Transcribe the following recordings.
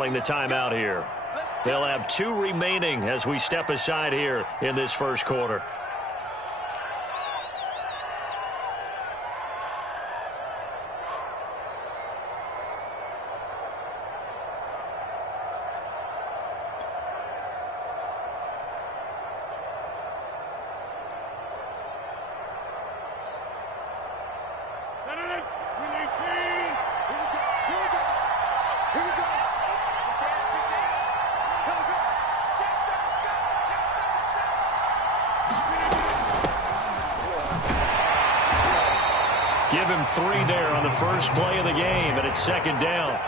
calling the timeout here. They'll have 2 remaining as we step aside here in this first quarter. Give him 3 there on the first play of the game, and it's second down.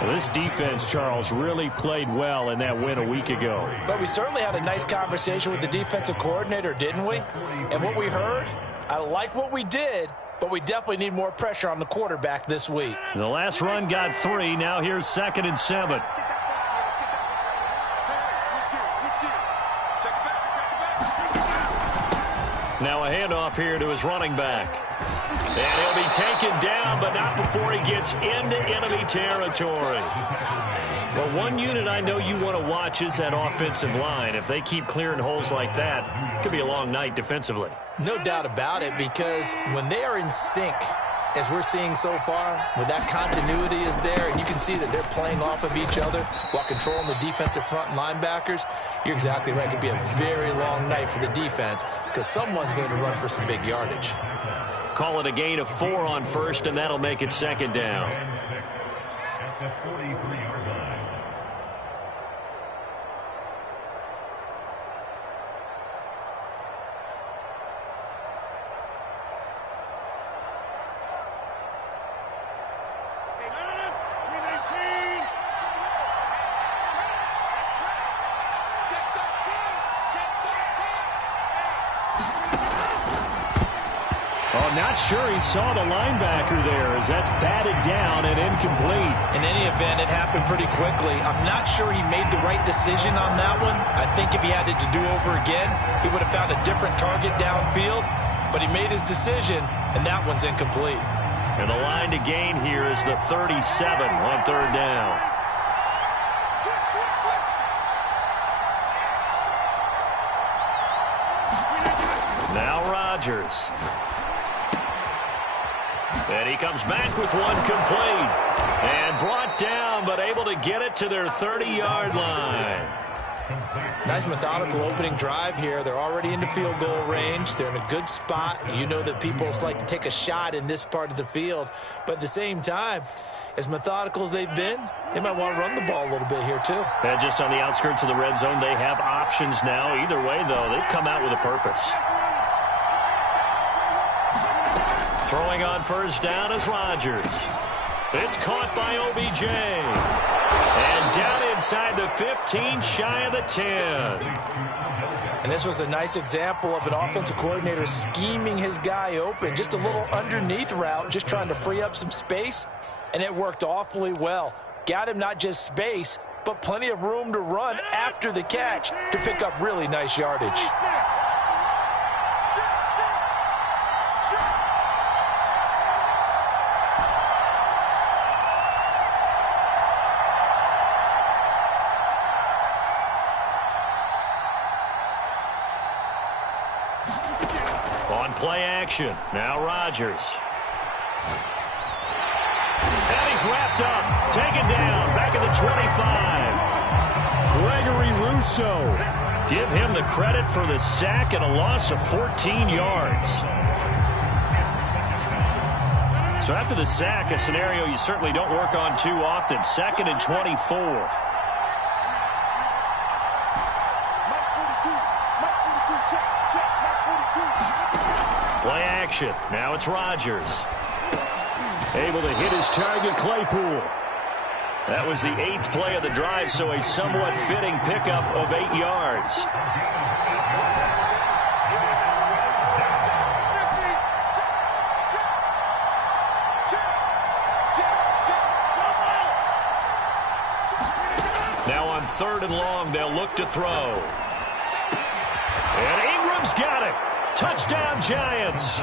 Well, this defense, Charles, really played well in that win a week ago. But we certainly had a nice conversation with the defensive coordinator, didn't we? And what we heard, I like what we did, but we definitely need more pressure on the quarterback this week. The last run got 3. Now here's 2nd and 7. Now a handoff here to his running back. And he'll be taken down, but not before he gets into enemy territory. Well, one unit I know you want to watch is that offensive line. If they keep clearing holes like that, it could be a long night defensively. No doubt about it, because when they are in sync, as we're seeing so far, when that continuity is there, and you can see that they're playing off of each other while controlling the defensive front linebackers, you're exactly right. It could be a very long night for the defense because someone's going to run for some big yardage. Call it a gain of 4 on first, and that'll make it second down. Not sure he saw the linebacker there as that's batted down and incomplete. In any event, it happened pretty quickly. I'm not sure he made the right decision on that one. I think if he had it to do over again, he would have found a different target downfield. But he made his decision, and that one's incomplete. And the line to gain here is the 37 on 3rd down. Now Rodgers. And he comes back with one complete. And brought down, but able to get it to their 30-yard line. Nice methodical opening drive here. They're already into field goal range. They're in a good spot. You know that people like to take a shot in this part of the field. But at the same time, as methodical as they've been, they might want to run the ball a little bit here too. And just on the outskirts of the red zone, they have options now. Either way, though, they've come out with a purpose. Throwing on first down is Rodgers. It's caught by OBJ. And down inside the 15, shy of the 10. And this was a nice example of an offensive coordinator scheming his guy open. Just a little underneath route, just trying to free up some space. And it worked awfully well. Got him not just space, but plenty of room to run after the catch to pick up really nice yardage. On play action, now Rodgers. And he's wrapped up, taken down, back at the 25. Gregory Rousseau. Give him the credit for the sack and a loss of 14 yards. So after the sack, a scenario you certainly don't work on too often. 2nd and 24. Play action. Now it's Rodgers. Able to hit his target, Claypool. That was the 8th play of the drive, so a somewhat fitting pickup of 8 yards. Now on 3rd and long, they'll look to throw. And Ingram's got it. Touchdown, Giants.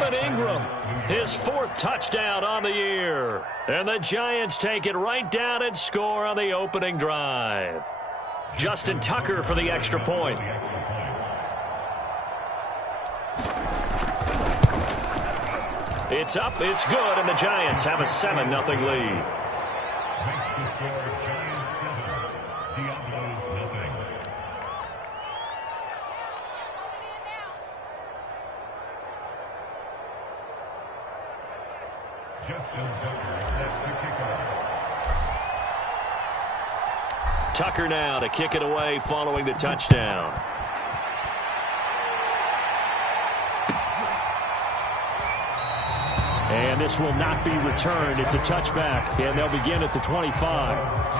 Evan Ingram, his 4th touchdown on the year. And the Giants take it right down and score on the opening drive. Justin Tucker for the extra point. It's up, it's good, and the Giants have a 7-0 lead. Tucker now to kick it away following the touchdown. And this will not be returned. It's a touchback, and they'll begin at the 25.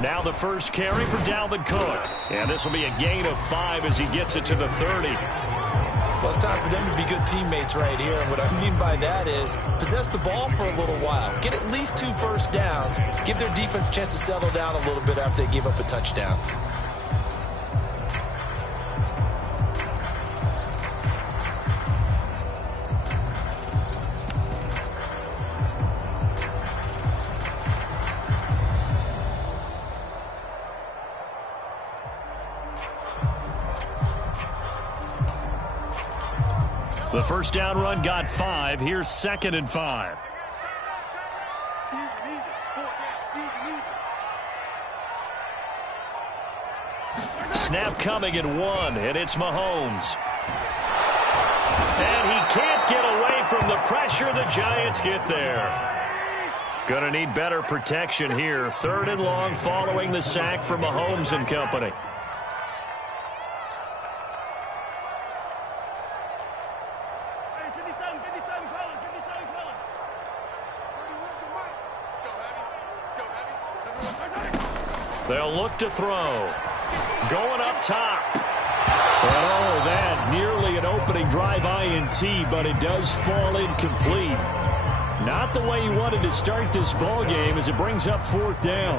Now the first carry for Dalvin Cook. And this will be a gain of 5 as he gets it to the 30. Well, it's time for them to be good teammates right here. And what I mean by that is possess the ball for a little while. Get at least 2 first downs. Give their defense a chance to settle down a little bit after they give up a touchdown. The first down run got 5. Here's 2nd and 5. Snap coming at 1, and it's Mahomes. And he can't get away from the pressure. The Giants get there. Gonna need better protection here. 3rd and long following the sack from Mahomes and company. They'll look to throw. Going up top. And all of that, nearly an opening drive INT, but it does fall incomplete. Not the way he wanted to start this ball game as it brings up 4th down.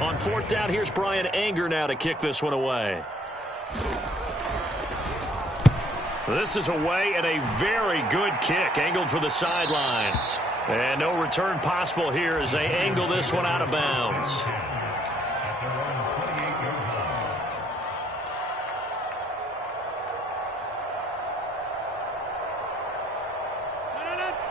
On 4th down, here's Brian Anger now to kick this one away. This is away and a very good kick, angled for the sidelines. And no return possible here as they angle this one out of bounds.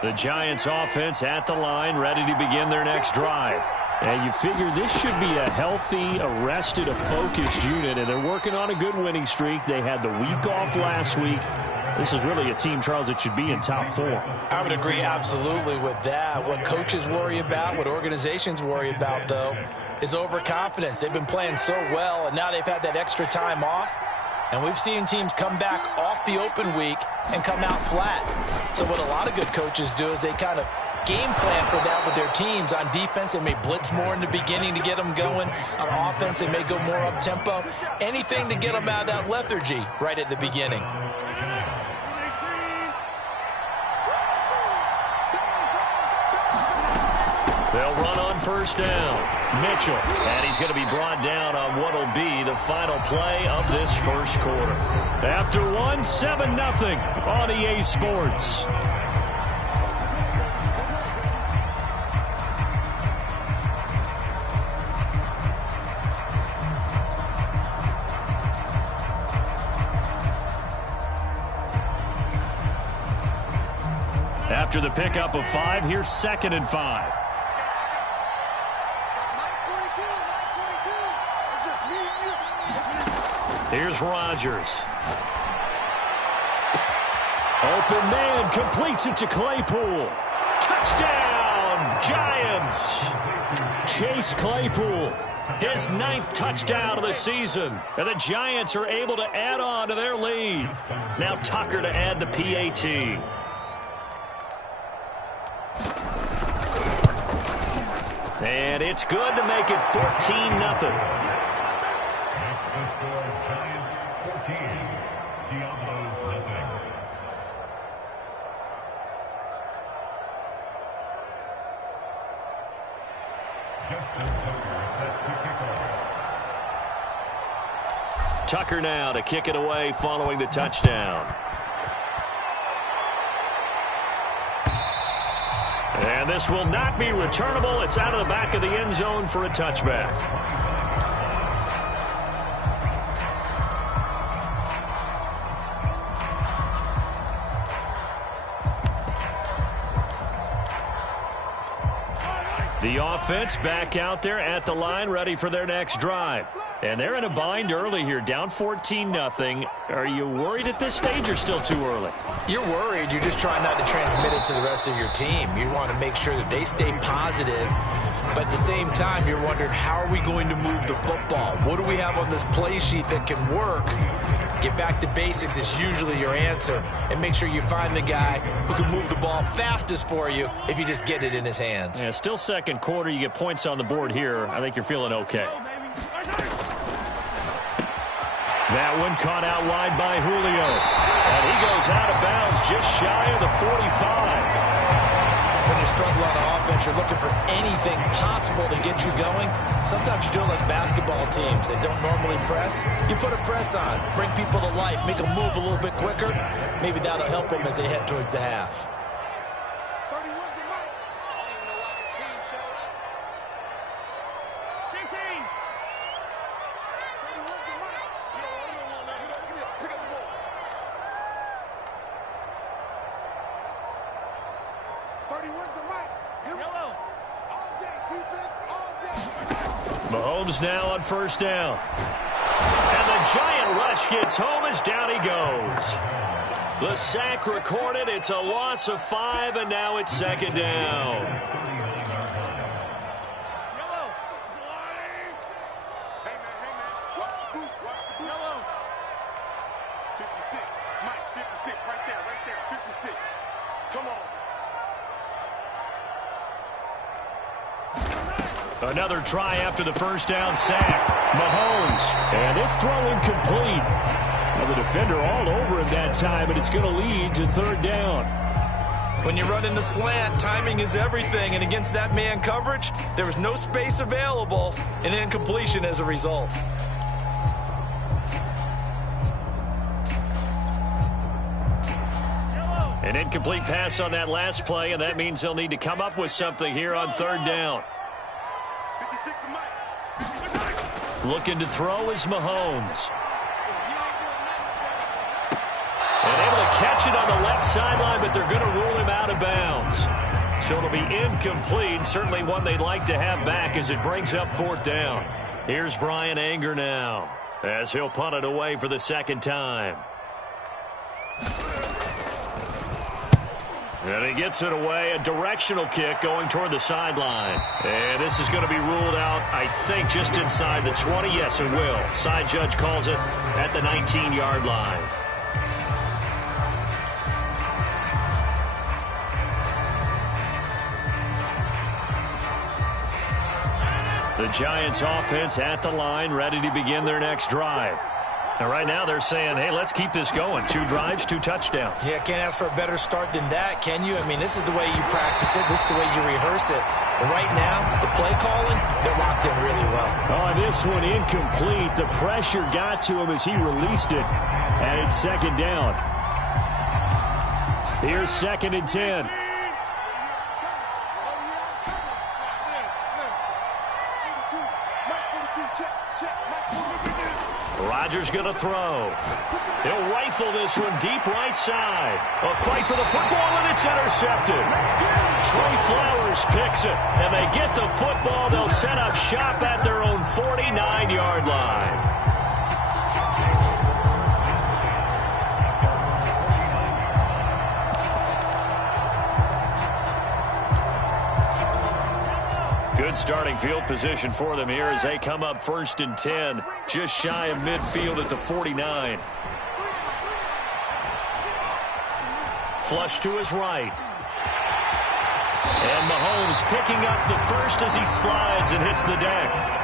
The Giants offense at the line, ready to begin their next drive. And you figure this should be a healthy, arrested, a focused unit, and they're working on a good winning streak. They had the week off last week. This is really a team, Charles, that should be in top 4. I would agree absolutely with that. What coaches worry about, what organizations worry about, though, is overconfidence. They've been playing so well, and now they've had that extra time off. And we've seen teams come back off the open week and come out flat. So what a lot of good coaches do is they kind of game plan for that with their teams. On defense, they may blitz more in the beginning to get them going. On offense, they may go more up-tempo. Anything to get them out of that lethargy right at the beginning. They'll run on 1st down. Mitchell, and he's going to be brought down on what will be the final play of this first quarter. After 1, 7-0 on EA Sports. After the pickup of 5, here's 2nd and 5. Here's Rodgers. Open man, completes it to Claypool. Touchdown, Giants. Chase Claypool, his 9th touchdown of the season. And the Giants are able to add on to their lead. Now Tucker to add the PAT. And it's good to make it 14-0. Tucker now to kick it away following the touchdown. And this will not be returnable. It's out of the back of the end zone for a touchback. The offense back out there at the line, ready for their next drive. And they're in a bind early here, down 14-0. Are you worried at this stage or still too early? You're worried. You're just trying not to transmit it to the rest of your team. You want to make sure that they stay positive. But at the same time, you're wondering, how are we going to move the football? What do we have on this play sheet that can work? Get back to basics is usually your answer. And make sure you find the guy who can move the ball fastest for you if you just get it in his hands. Yeah, still second quarter. You get points on the board here. I think you're feeling okay. That one caught out wide by Julio. And he goes out of bounds just shy of the 45. When you struggle on offense, you're looking for anything possible to get you going. Sometimes you do it like basketball teams that don't normally press. You put a press on, bring people to life, make them move a little bit quicker. Maybe that'll help them as they head towards the half. Mahomes now on first down. And the giant rush gets home as down he goes. The sack recorded. It's a loss of 5, and now it's second down. Another try after the first down sack. Mahomes, and it's throw incomplete. Well, the defender all over him that time, and it's going to lead to third down. When you run into slant, timing is everything, and against that man coverage, there was no space available, and incompletion as a result. An incomplete pass on that last play, and that means they'll need to come up with something here on third down. Looking to throw is Mahomes. And able to catch it on the left sideline, but they're going to rule him out of bounds. So it'll be incomplete. Certainly one they'd like to have back as it brings up fourth down. Here's Brian Anger now as he'll punt it away for the second time. And he gets it away, a directional kick going toward the sideline. And this is going to be ruled out, I think, just inside the 20. Yes, it will. Side judge calls it at the 19-yard line. The Giants offense at the line, ready to begin their next drive. And right now they're saying, hey, let's keep this going. 2 drives, 2 touchdowns. Yeah, can't ask for a better start than that, can you? I mean, this is the way you practice it. This is the way you rehearse it. But right now, the play calling, they're locked in really well. Oh, this one incomplete. The pressure got to him as he released it. And it's second down. Here's 2nd and 10. Rodgers going to throw. He'll rifle this one deep right side. A fight for the football, and it's intercepted. Trey Flowers picks it, and they get the football. They'll set up shop at their own 49-yard line. Good starting field position for them here as they come up 1st and 10, just shy of midfield at the 49. Flush to his right. And Mahomes picking up the first as he slides and hits the deck.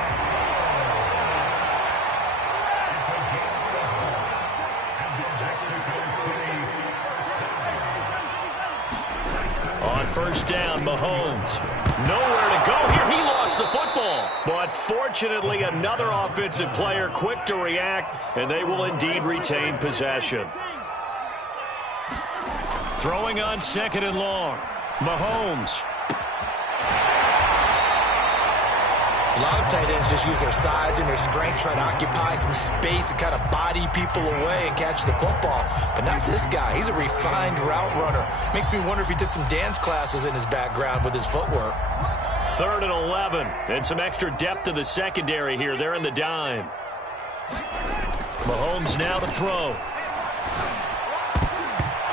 On first down, Mahomes. Nowhere to go here. He lost the football. But fortunately, another offensive player quick to react, and they will indeed retain possession. Throwing on second and long. Mahomes. A lot of tight ends just use their size and their strength, try to occupy some space and kind of body people away and catch the football. But not this guy. He's a refined route runner. Makes me wonder if he took some dance classes in his background with his footwork. 3rd and 11. And some extra depth in the secondary here. They're in the dime. Mahomes now to throw.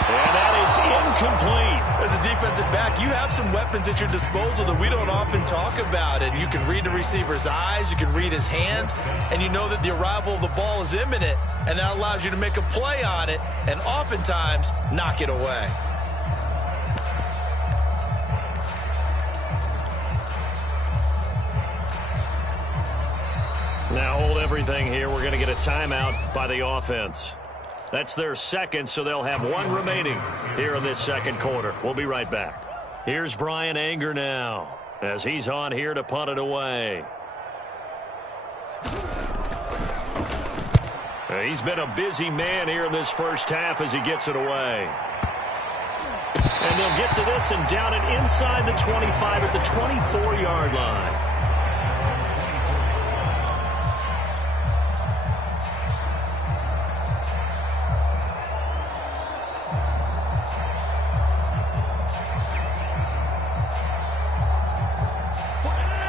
And that is incomplete. As a defensive back, you have some weapons at your disposal that we don't often talk about. And you can read the receiver's eyes, you can read his hands, and you know that the arrival of the ball is imminent, and that allows you to make a play on it and oftentimes knock it away. Now hold everything here. We're going to get a timeout by the offense. That's their second, so they'll have one remaining here in this second quarter. We'll be right back. Here's Brian Anger now as he's on here to punt it away. He's been a busy man here in this first half as he gets it away. And they'll get to this and down it inside the 25 at the 24-yard line.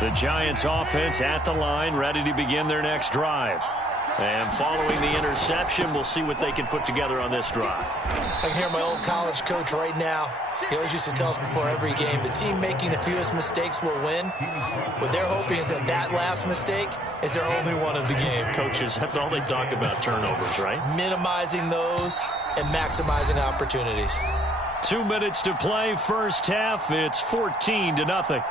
The Giants offense at the line, ready to begin their next drive. And following the interception, we'll see what they can put together on this drive. I can hear my old college coach right now. He always used to tell us before every game, the team making the fewest mistakes will win. What they're hoping is that that last mistake is their only one of the game. Coaches, that's all they talk about, turnovers, right? Minimizing those and maximizing opportunities. 2 minutes to play, first half. It's 14-0.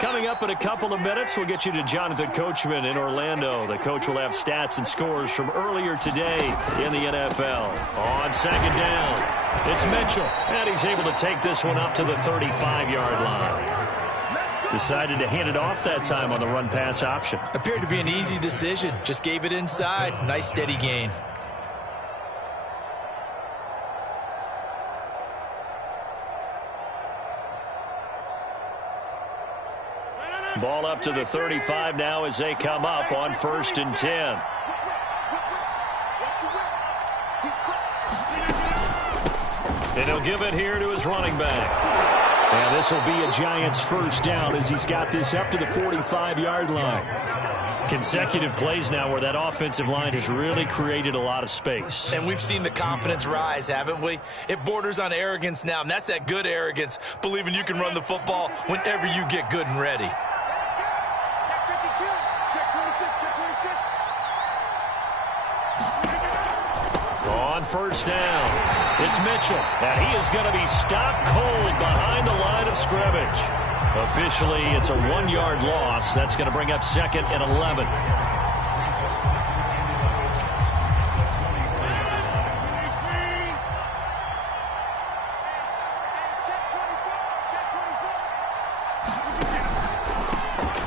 Coming up in a couple of minutes, we'll get you to Jonathan Coachman in Orlando. The coach will have stats and scores from earlier today in the NFL. On second down, it's Mitchell, and he's able to take this one up to the 35-yard line. Decided to hand it off that time on the run-pass option. Appeared to be an easy decision. Just gave it inside. Nice steady gain. Ball up to the 35 now as they come up on 1st and 10. And he'll give it here to his running back. And this will be a Giants first down as he's got this up to the 45-yard line. Consecutive plays now where that offensive line has really created a lot of space. And we've seen the confidence rise, haven't we? It borders on arrogance now, and that's that good arrogance, believing you can run the football whenever you get good and ready. On first down, it's Mitchell, and he is going to be stopped cold behind the line of scrimmage. Officially, it's a 1-yard loss. That's going to bring up 2nd and 11.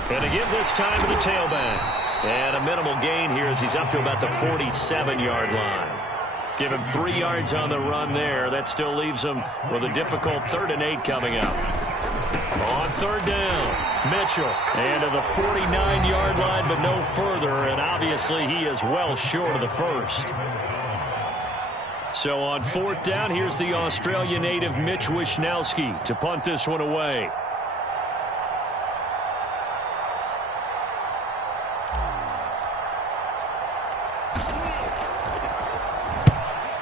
And to give this time to the tailback. And a minimal gain here as he's up to about the 47-yard line. Give him 3 yards on the run there. That still leaves him with a difficult 3rd and 8 coming up. On 3rd down, Mitchell. And to the 49-yard line, but no further. And obviously he is well short of the first. So on 4th down, here's the Australia native Mitch Wishnowski to punt this one away.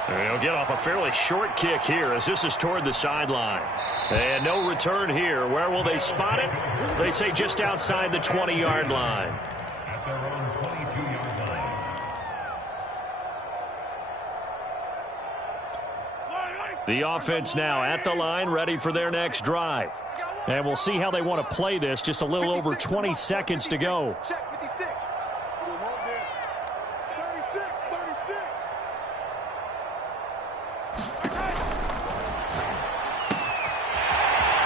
He'll get off a fairly short kick here as this is toward the sideline. And no return here. Where will they spot it? They say just outside the 20-yard line. At their own 22-yard line. The offense now at the line, ready for their next drive. And we'll see how they want to play this. Just a little over 20 seconds to go.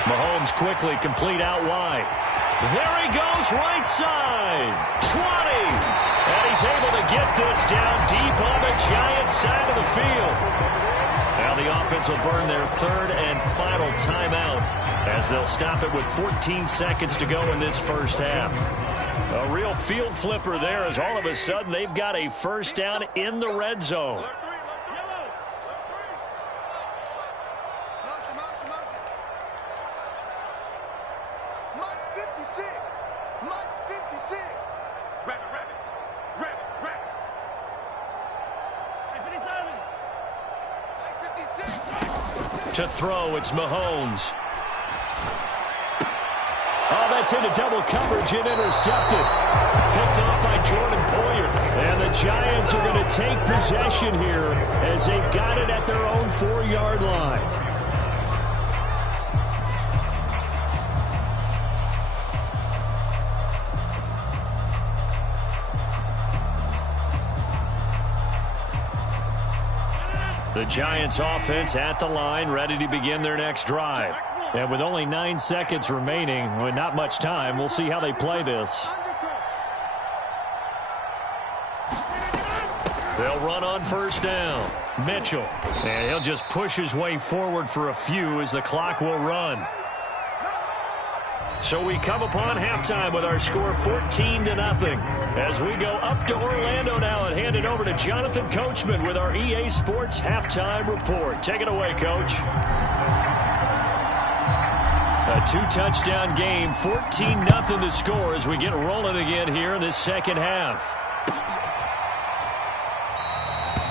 Mahomes quickly complete out wide. There he goes, right side. 20. And he's able to get this down deep on the Giants side of the field. Now the offense will burn their third and final timeout as they'll stop it with 14 seconds to go in this first half. A real field flipper there as all of a sudden they've got a first down in the red zone. To throw, it's Mahomes. Oh, that's into double coverage and intercepted. Picked off by Jordan Poyer. And the Giants are going to take possession here as they've got it at their own 4-yard line. The Giants offense at the line, ready to begin their next drive. And with only 9 seconds remaining, with not much time, we'll see how they play this. They'll run on first down. Mitchell. And he'll just push his way forward for a few as the clock will run. So we come upon halftime with our score 14-0 as we go up to Orlando now and hand it over to Jonathan Coachman with our EA Sports Halftime Report. Take it away, Coach. A 2-touchdown game, 14-0 to score as we get rolling again here in this second half.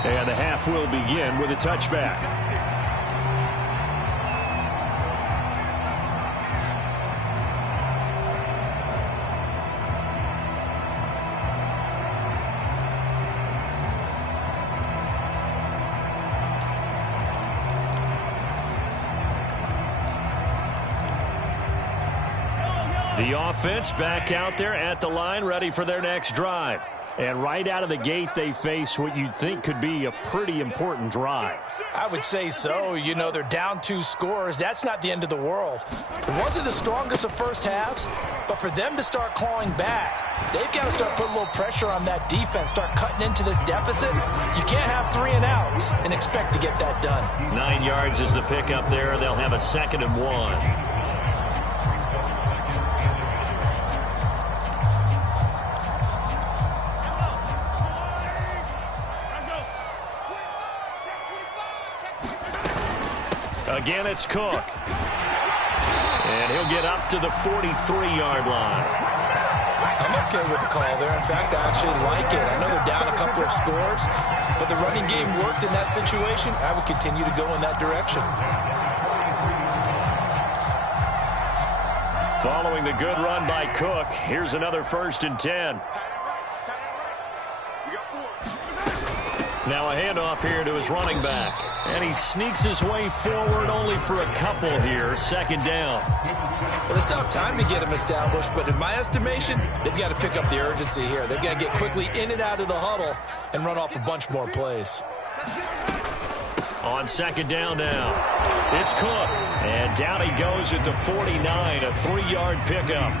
And the half will begin with a touchback. The offense back out there at the line, ready for their next drive. And right out of the gate, they face what you'd think could be a pretty important drive. I would say so. You know, they're down 2 scores. That's not the end of the world. It wasn't the strongest of first halves, but for them to start clawing back, they've got to start putting a little pressure on that defense, start cutting into this deficit. You can't have 3 and outs and expect to get that done. 9 yards is the pickup there. They'll have a 2nd and 1. Again, it's Cook. And he'll get up to the 43-yard line. I'm okay with the call there. In fact, I actually like it. I know they're down a couple of scores, but the running game worked in that situation. I would continue to go in that direction. Following the good run by Cook, here's another 1st and 10. Now a handoff here to his running back. And he sneaks his way forward only for a couple here. 2nd down. Well, they still have time to get him established, but in my estimation, they've got to pick up the urgency here. They've got to get quickly in and out of the huddle and run off a bunch more plays. On 2nd down now, it's Cook. And down he goes at the 49, a 3-yard pickup.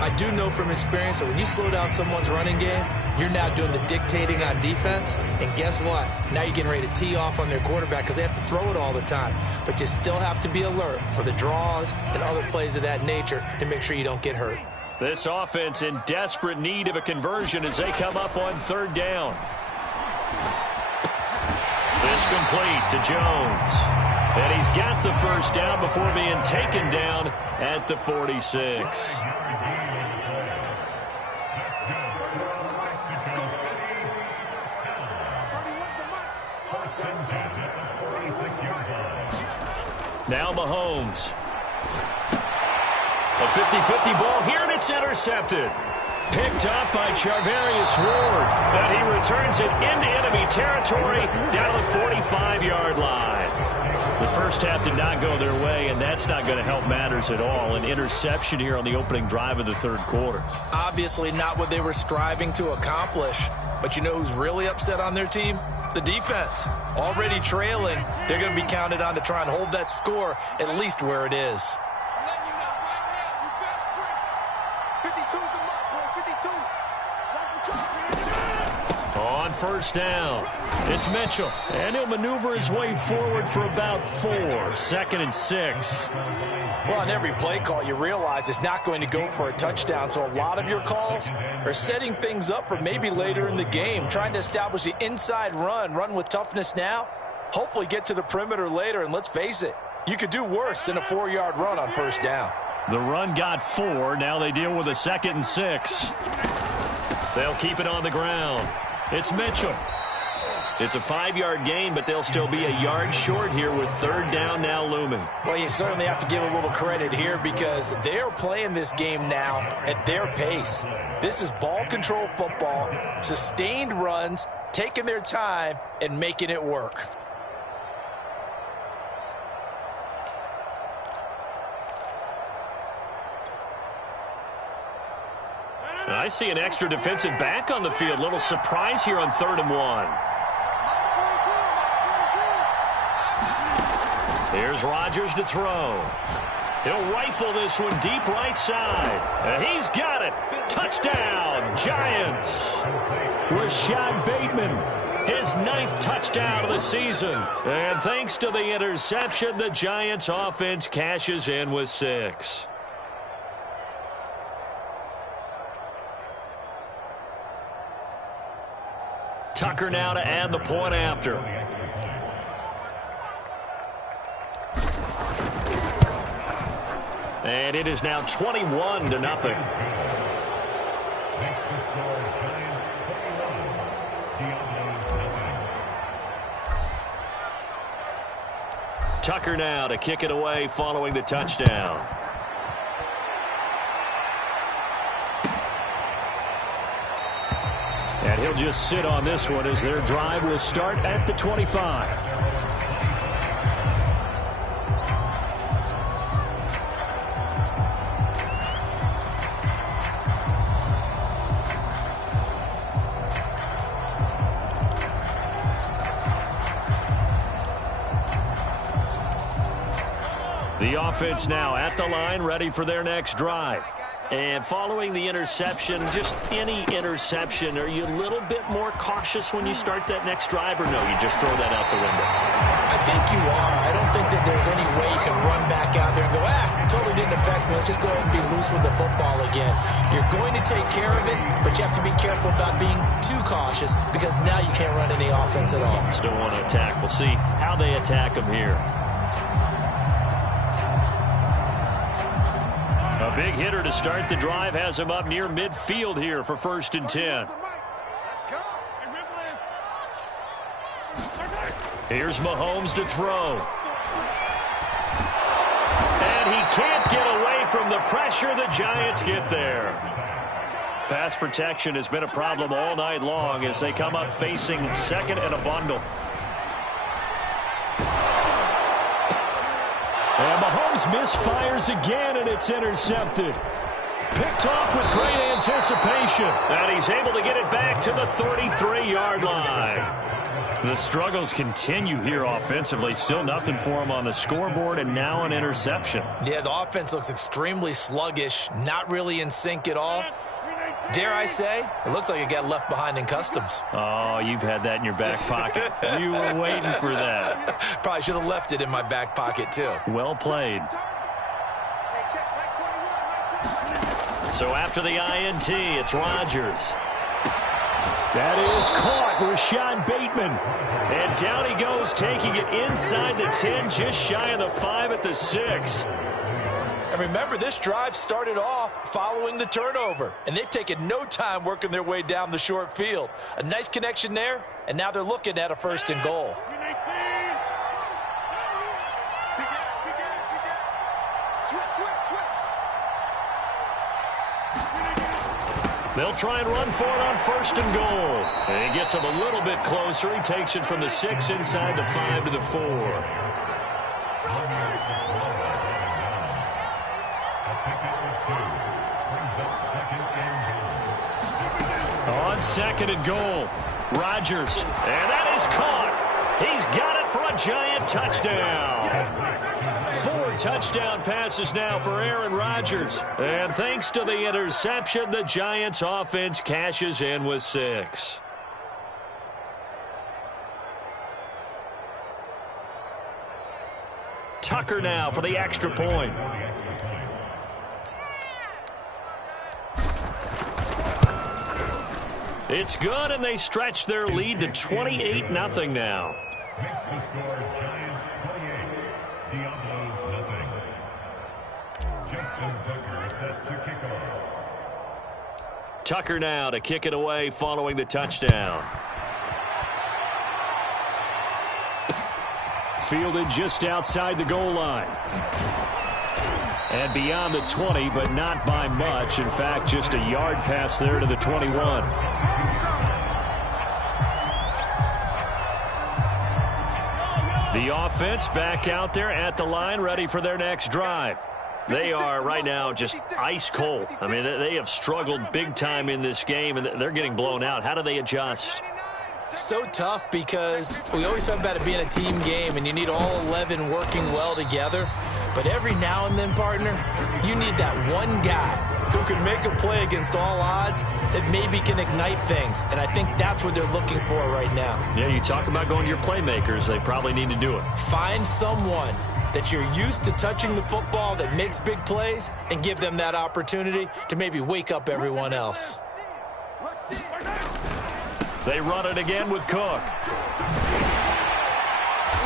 I do know from experience that when you slow down someone's running game, you're now doing the dictating on defense. And guess what? Now you're getting ready to tee off on their quarterback because they have to throw it all the time. But you still have to be alert for the draws and other plays of that nature to make sure you don't get hurt. This offense in desperate need of a conversion as they come up on 3rd down. This complete to Jones. And he's got the 1st down before being taken down at the 46. Now Mahomes. A 50-50 ball here, and it's intercepted. Picked up by Charvarius Ward. And he returns it into enemy territory down to the 45-yard line. The first half did not go their way, and that's not going to help matters at all. An interception here on the opening drive of the 3rd quarter. Obviously not what they were striving to accomplish. But you know who's really upset on their team? The defense. Already trailing, they're going to be counted on to try and hold that score at least where it is. first down. It's Mitchell, and he'll maneuver his way forward for about 4. 2nd and 6. Well, on every play call, you realize it's not going to go for a touchdown, so a lot of your calls are setting things up for maybe later in the game, trying to establish the inside run with toughness now, hopefully get to the perimeter later, and let's face it, you could do worse than a 4-yard run on first down. The run got 4. Now they deal with a 2nd and 6. They'll keep it on the ground. It's Mitchell. It's a 5-yard gain, but they'll still be a yard short here with 3rd down now looming. Well, you certainly have to give a little credit here because they're playing this game now at their pace. This is ball control football, sustained runs, taking their time, and making it work. I see an extra defensive back on the field. Little surprise here on 3rd and 1. Here's Rodgers to throw. He'll rifle this one deep right side. And he's got it. Touchdown, Giants. Rashad Bateman, his 9th touchdown of the season. And thanks to the interception, the Giants offense cashes in with 6. Tucker now to add the point after. And it is now 21-0. Tucker now to kick it away following the touchdown. And he'll just sit on this one as their drive will start at the 25. The offense now at the line, ready for their next drive. And following the interception, just any interception, are you a little bit more cautious when you start that next drive, or no, you just throw that out the window? I think you are. I don't think that there's any way you can run back out there and go, totally didn't affect me. Let's just go ahead and be loose with the football again. You're going to take care of it, but you have to be careful about being too cautious because now you can't run any offense at all. Still want to attack. We'll see how they attack them here. A big hitter to start the drive has him up near midfield here for 1st and 10. Here's Mahomes to throw. And he can't get away from the pressure. The Giants get there. Pass protection has been a problem all night long as they come up facing 2nd and a bundle. And Mahomes misfires again, and it's intercepted. Picked off with great anticipation. And he's able to get it back to the 33-yard line. The struggles continue here offensively. Still nothing for him on the scoreboard, and now an interception. Yeah, the offense looks extremely sluggish, not really in sync at all. Dare I say, it looks like it got left behind in customs. Oh, you've had that in your back pocket. You were waiting for that. Probably should have left it in my back pocket, too. Well played. So after the INT, it's Rodgers. That is caught, Rashad Bateman. And down he goes, taking it inside the 10, just shy of the 5 at the 6. And remember, this drive started off following the turnover, and they've taken no time working their way down the short field. A nice connection there, and now they're looking at a 1st and goal. They'll try and run for it on 1st and goal. And he gets him a little bit closer. He takes it from the 6 inside the 5 to the 4. On 2nd and goal, Rodgers, and that is caught. He's got it for a Giant touchdown. 4 touchdown passes now for Aaron Rodgers. And thanks to the interception, the Giants offense cashes in with 6. Tucker now for the extra point. It's good, and they stretch their lead to 28-0 now. Makes the score Giants 28, Diablos nothing. Justin Tucker sets the kickoff. Tucker now to kick it away following the touchdown. Fielded just outside the goal line. And beyond the 20, but not by much. In fact, just a yard pass there to the 21. The offense back out there at the line, ready for their next drive. They are right now just ice cold. I mean, they have struggled big time in this game, and they're getting blown out. How do they adjust? So tough because we always talk about it being a team game and you need all 11 working well together. But every now and then, partner, you need that one guy who can make a play against all odds that maybe can ignite things. And I think that's what they're looking for right now. Yeah, you talk about going to your playmakers. They probably need to do it. Find someone that you're used to touching the football that makes big plays and give them that opportunity to maybe wake up everyone else. They run it again with Cook.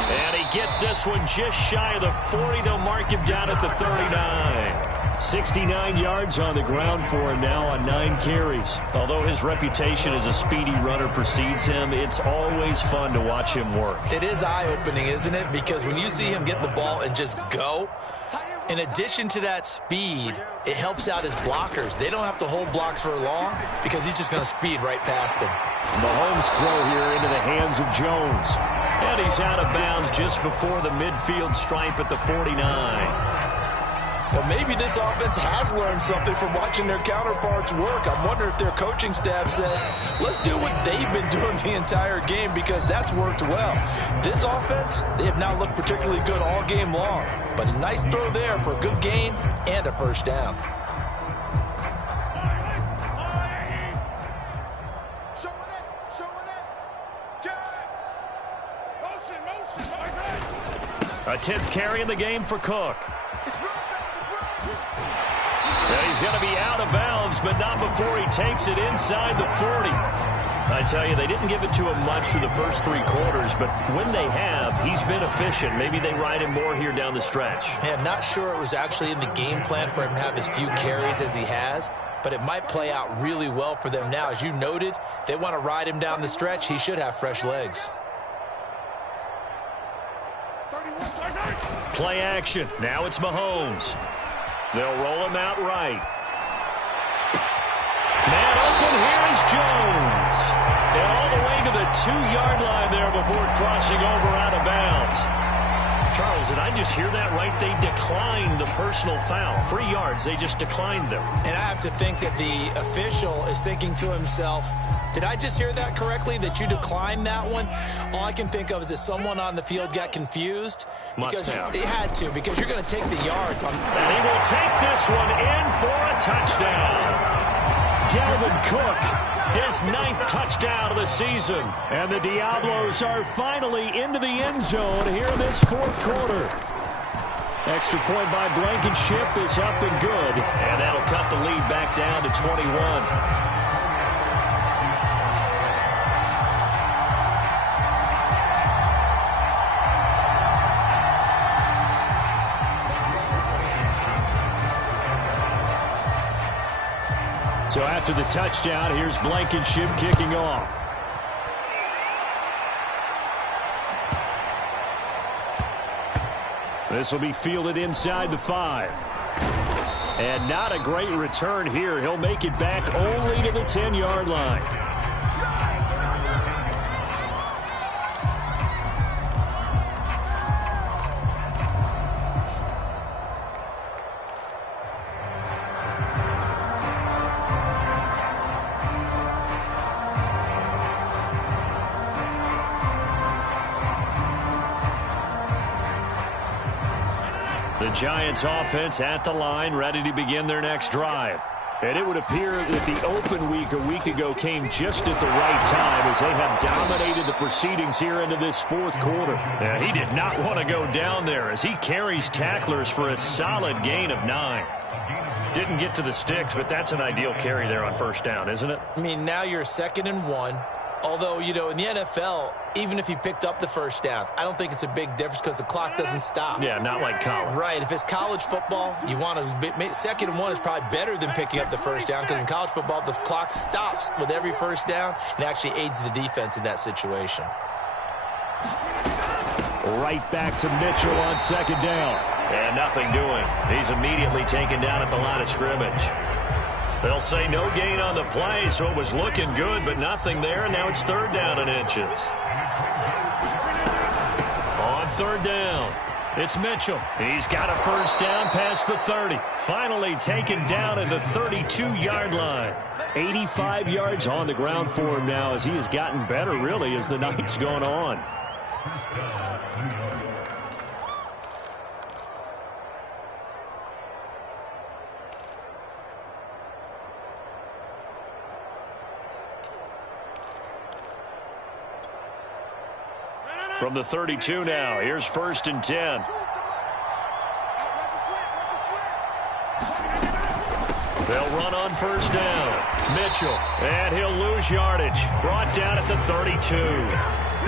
And he gets this one just shy of the 40. They'll mark him down at the 39. 69 yards on the ground for him now on 9 carries. Although his reputation as a speedy runner precedes him, it's always fun to watch him work. It is eye-opening, isn't it? Because when you see him get the ball and just go, in addition to that speed, it helps out his blockers. They don't have to hold blocks for long because he's just going to speed right past them. Mahomes throw here into the hands of Jones. And he's out of bounds just before the midfield stripe at the 49. Well, maybe this offense has learned something from watching their counterparts work. I'm wondering if their coaching staff said, let's do what they've been doing the entire game because that's worked well. This offense, they have not looked particularly good all game long. But a nice throw there for a good gain and a first down. A 10th carry in the game for Cook. And he's going to be out of bounds, but not before he takes it inside the 40. I tell you, they didn't give it to him much through the first 3 quarters, but when they have, he's been efficient. Maybe they ride him more here down the stretch. Yeah, not sure it was actually in the game plan for him to have as few carries as he has, but it might play out really well for them now. As you noted, if they want to ride him down the stretch, he should have fresh legs. Play action. Now it's Mahomes. They'll roll him out right. Man open, here is Jones. And all the way to the 2-yard line there before crossing over out of bounds. Charles, did I just hear that right? They declined the personal foul. 3 yards, they just declined them. And I have to think that the official is thinking to himself, did I just hear that correctly, that you declined that one? All I can think of is that someone on the field got confused. Must have. He had to, because you're going to take the yards. And he will take this one in for a touchdown. Dalvin Cook, his 9th touchdown of the season. And the Diablos are finally into the end zone here in this 4th quarter. Extra point by Blankenship is up and good. And that'll cut the lead back down to 21. So after the touchdown, here's Blankenship kicking off. This will be fielded inside the 5. And not a great return here. He'll make it back only to the 10-yard line. The Giants offense at the line, ready to begin their next drive. And it would appear that the open week a week ago came just at the right time as they have dominated the proceedings here into this fourth quarter. And he did not want to go down there as he carries tacklers for a solid gain of 9. Didn't get to the sticks, but that's an ideal carry there on first down, isn't it? I mean, now you're 2nd and 1. Although, you know, in the NFL, even if he picked up the first down, I don't think it's a big difference because the clock doesn't stop. Yeah, not like college. Right. If it's college football, you want to 2nd and 1 is probably better than picking up the first down because in college football, the clock stops with every first down and actually aids the defense in that situation. Right back to Mitchell on 2nd down. And nothing doing. He's immediately taken down at the line of scrimmage. They'll say no gain on the play, so it was looking good, but nothing there. Now it's 3rd down and inches. On 3rd down, it's Mitchell. He's got a first down past the 30. Finally taken down at the 32-yard line. 85 yards on the ground for him now as he has gotten better, really, as the night's gone on. From the 32 now, here's 1st and 10. They'll run on first down. Mitchell, and he'll lose yardage. Brought down at the 32.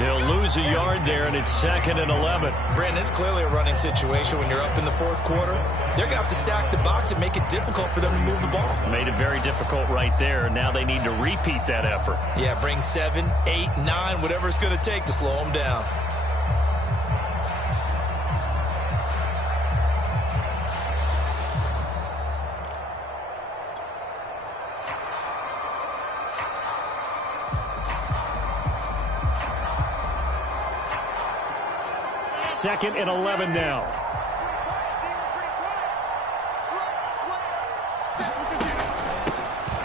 He'll lose a yard there, and it's 2nd and 11. Brandon, it's clearly a running situation when you're up in the 4th quarter. They're going to have to stack the box and make it difficult for them to move the ball. Made it very difficult right there. Now they need to repeat that effort. Yeah, bring 7, 8, 9, whatever it's going to take to slow them down. Second and 11 now.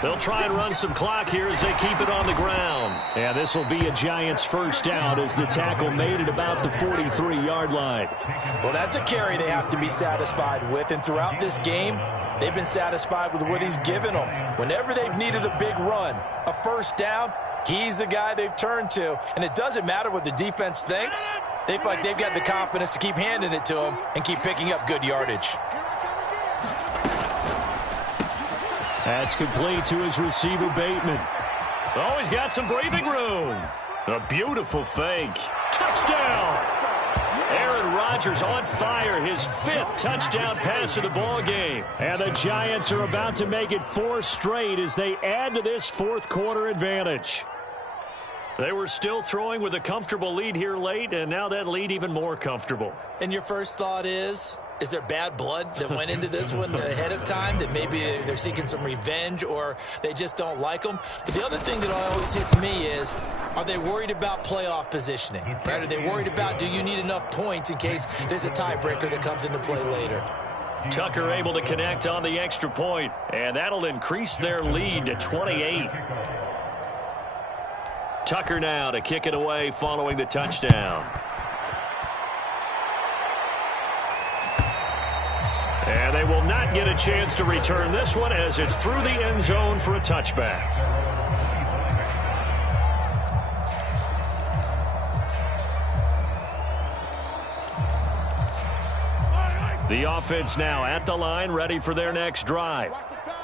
They'll try and run some clock here as they keep it on the ground. And this will be a Giants first down as the tackle made it about the 43-yard line. Well, that's a carry they have to be satisfied with. And throughout this game, they've been satisfied with what he's given them. Whenever they've needed a big run, a first down, he's the guy they've turned to. And it doesn't matter what the defense thinks. They feel like they've got the confidence to keep handing it to him and keep picking up good yardage. That's complete to his receiver, Bateman. Oh, he's got some breathing room. A beautiful fake. Touchdown! Aaron Rodgers on fire, his 5th touchdown pass of the ball game. And the Giants are about to make it 4 straight as they add to this 4th quarter advantage. They were still throwing with a comfortable lead here late, and now that lead even more comfortable. And your first thought is there bad blood that went into this one ahead of time, that maybe they're seeking some revenge or they just don't like them? But the other thing that always hits me is, are they worried about playoff positioning? Right? Are they worried about, do you need enough points in case there's a tiebreaker that comes into play later? Tucker able to connect on the extra point, and that'll increase their lead to 28. Tucker now to kick it away following the touchdown. And they will not get a chance to return this one as it's through the end zone for a touchback. The offense now at the line, ready for their next drive.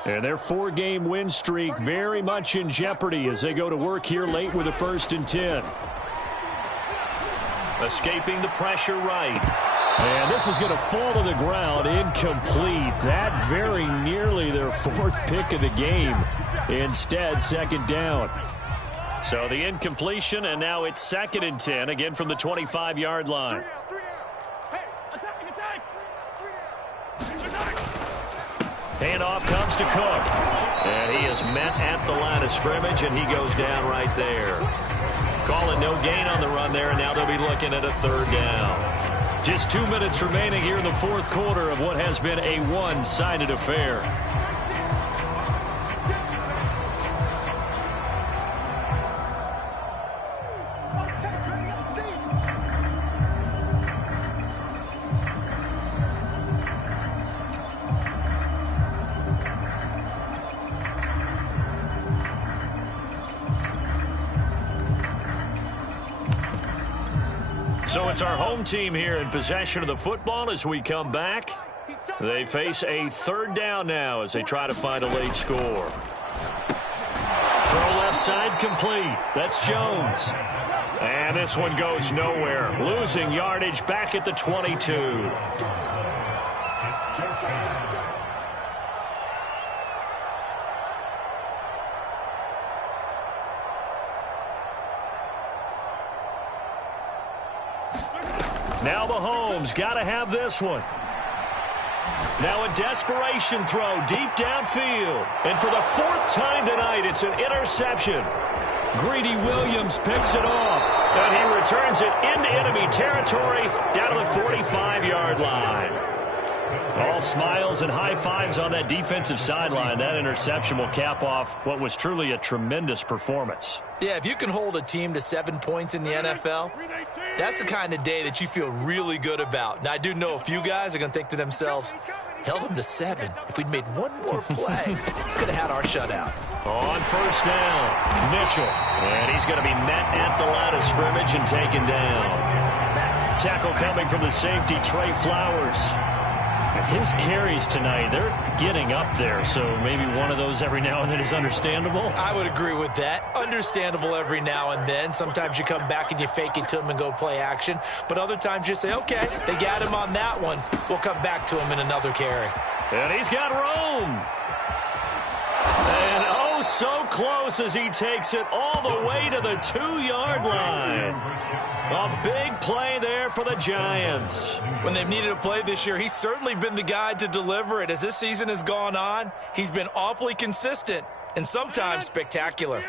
And their 4-game win streak very much in jeopardy as they go to work here late with a 1st and 10. Escaping the pressure right. And this is going to fall to the ground, incomplete. That very nearly their 4th pick of the game. Instead, 2nd down. So the incompletion, and now it's 2nd and 10, again from the 25-yard line. Handoff comes to Cook. And he is met at the line of scrimmage, and he goes down right there. Calling no gain on the run there, and now they'll be looking at a 3rd down. Just 2 minutes remaining here in the 4th quarter of what has been a one-sided affair. So it's our home team here in possession of the football as we come back. They face a third down now as they try to find a late score. Throw left side complete. That's Jones. And this one goes nowhere. Losing yardage back at the 22. Now Mahomes got to have this one. Now a desperation throw deep downfield. And for the fourth time tonight, it's an interception. Greedy Williams picks it off. And he returns it into enemy territory down to the 45-yard line. All smiles and high fives on that defensive sideline. That interception will cap off what was truly a tremendous performance. Yeah, if you can hold a team to 7 points in the NFL, that's the kind of day that you feel really good about. Now, I do know a few guys are going to think to themselves, held them to 7. If we'd made one more play, could have had our shutout. On first down, Mitchell. And he's going to be met at the line of scrimmage and taken down. Tackle coming from the safety, Trey Flowers. His carries tonight, they're getting up there, so maybe one of those every now and then is understandable. I would agree with that. Understandable every now and then. Sometimes you come back and you fake it to him and go play action. But other times you say, okay, they got him on that one. We'll come back to him in another carry. And he's got room. And oh, so close as he takes it all the way to the 2-yard line. A big play there for the Giants. When they've needed a play this year, he's certainly been the guy to deliver it. As this season has gone on, he's been awfully consistent and sometimes spectacular.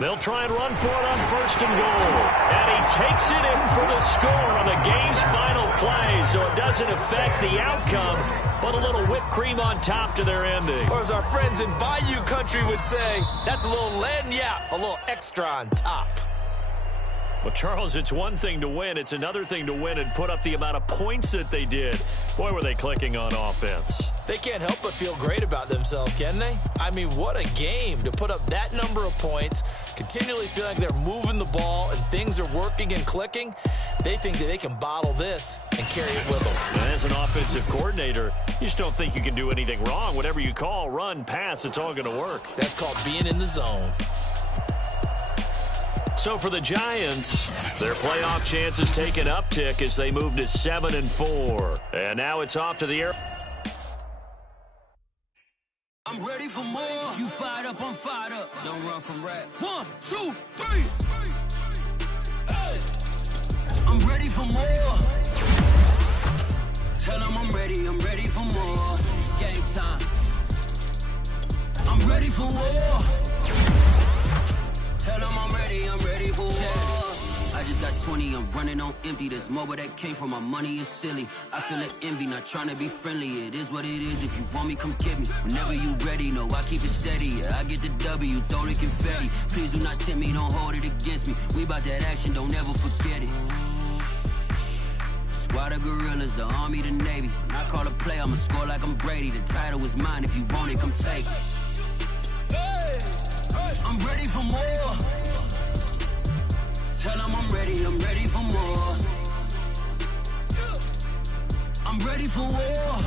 They'll try and run for it on first and goal. And he takes it in for the score on the game's final play, so it doesn't affect the outcome, but a little whipped cream on top to their ending. Or as our friends in Bayou Country would say, that's a little lagniappe, a little extra on top. Well, Charles, it's one thing to win. It's another thing to win and put up the amount of points that they did. Boy, were they clicking on offense. They can't help but feel great about themselves, can they? I mean, what a game to put up that number of points, continually feeling like they're moving the ball and things are working and clicking. They think that they can bottle this and carry it with them. And as an offensive coordinator, you just don't think you can do anything wrong. Whatever you call, run, pass, it's all going to work. That's called being in the zone. So for the Giants, their playoff chances take an uptick as they move to 7-4. And now it's off to the air. I'm ready for more. You fired up, I'm fired up. Don't run from rap. 1, 2, 3. Hey. I'm ready for more. Tell them I'm ready for more. Game time. I'm ready for war. Tell them I'm ready for war. I just got 20, I'm running on empty. This mobile that came from my money is silly. I feel it envy, not trying to be friendly. It is what it is, if you want me, come get me. Whenever you ready, no, I keep it steady. Yeah, I get the W, throw the confetti. Please do not tempt me, don't hold it against me. We about that action, don't ever forget it. Squad of gorillas, the army, the navy. When I call a play, I'ma score like I'm Brady. The title is mine, if you want it, come take it. I'm ready for more. Tell them I'm ready for more. I'm ready for war.